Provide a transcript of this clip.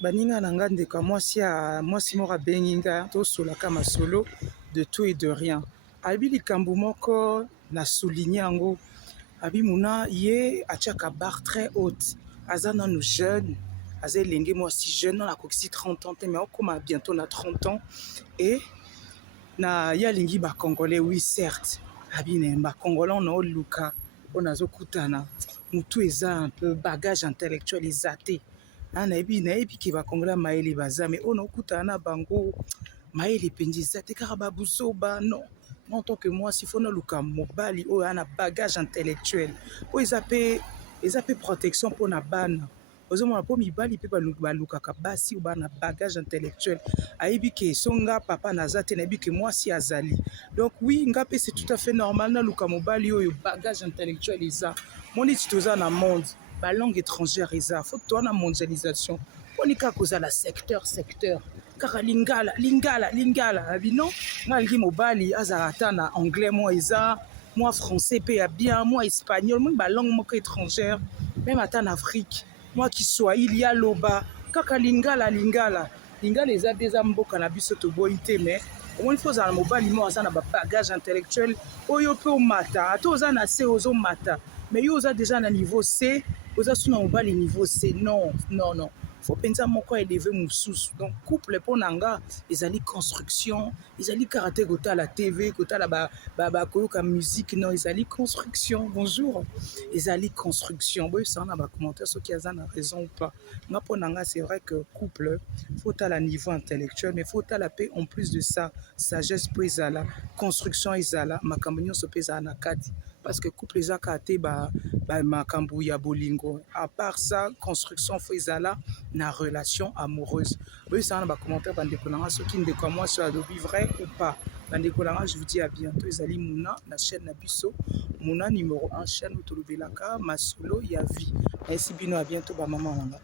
baninga na nga ndeko mwasi moko abengi nga tosolaka masolo de tout et de rien. Abi likambo moko na souligner yango, abi muna ye atiaka barre très haute, aza nanu jeune, aza elenge mwasi jeune, na akokisi 30 ans te, mais okoma bientôt na 30 ans, et na ye alingi Congolais, oui certes, abi ne Congolais na oluka on azokutana mutu eza un peu bagage intellectuel ezate. nayebi ki Congolais maele baza, mais on okutana na bango maele penji ezate kaka babuzoba. Non, en tant que moi, s'il faut naluka mobali oyo ana bagage intellectuel po eza pe protection pour na bana. Ozomona po mibali pe balukaka basi bana bagage intellectuel, ayebi ke songa papa naza te, nayebi ke mwasi azali. Donc oui, nga pe c'est tout à fait normal naluka mobali oyo bagage intellectuel eza. Moni ti toza na monde ba langue étrangère eza, faut que toi na mondialisation onika kozala secteur kaka lingala abi non nga lingi mobali azala ata na anglais mo eza, moi français pe ya bien, moi espagnol, moi ba langue moko étrangère, même ata en Afrique, moi Kiswahili ya loba kaka lingala eza déjà mboka na biso to boyi te. Mais au moins il faut za mobali mo aza na ba bagage intellectuel oyo pe o mata ata oza na C ozo mata, mais yo oza déjà na niveau C, oza suna mobali niveau C. Non, faut penser moko élevé mosusu. Donc couple pour nanga ezali construction, ezali karaté kota la TV, kota la ba koyoka musique, non ezali construction. Bonjour, ezali construction. Boy ça na ba commentaire ceux qui a raison ou pas. Moi pour nanga c'est vrai que couple faut à la niveau intellectuel, mais faut à la paix en plus de ça, sagesse pour ezala, construction ezala, makambo nyonso pesa na kati. Parce que couple ezaka te ba makambo ya bolingo. À part ça, construction faut ezala na relation amoureuse. Oui, ça na ba commentaire bandeko nanga soki ndeko moi sur adobe vrai ou pas. Bandeko nanga, je vous dis à bientôt. Ezali Muna na chaîne na biso. Muna numéro 1 chaîne où tolobelaka masolo ya vie. Merci bino, à bientôt ba maman nanga.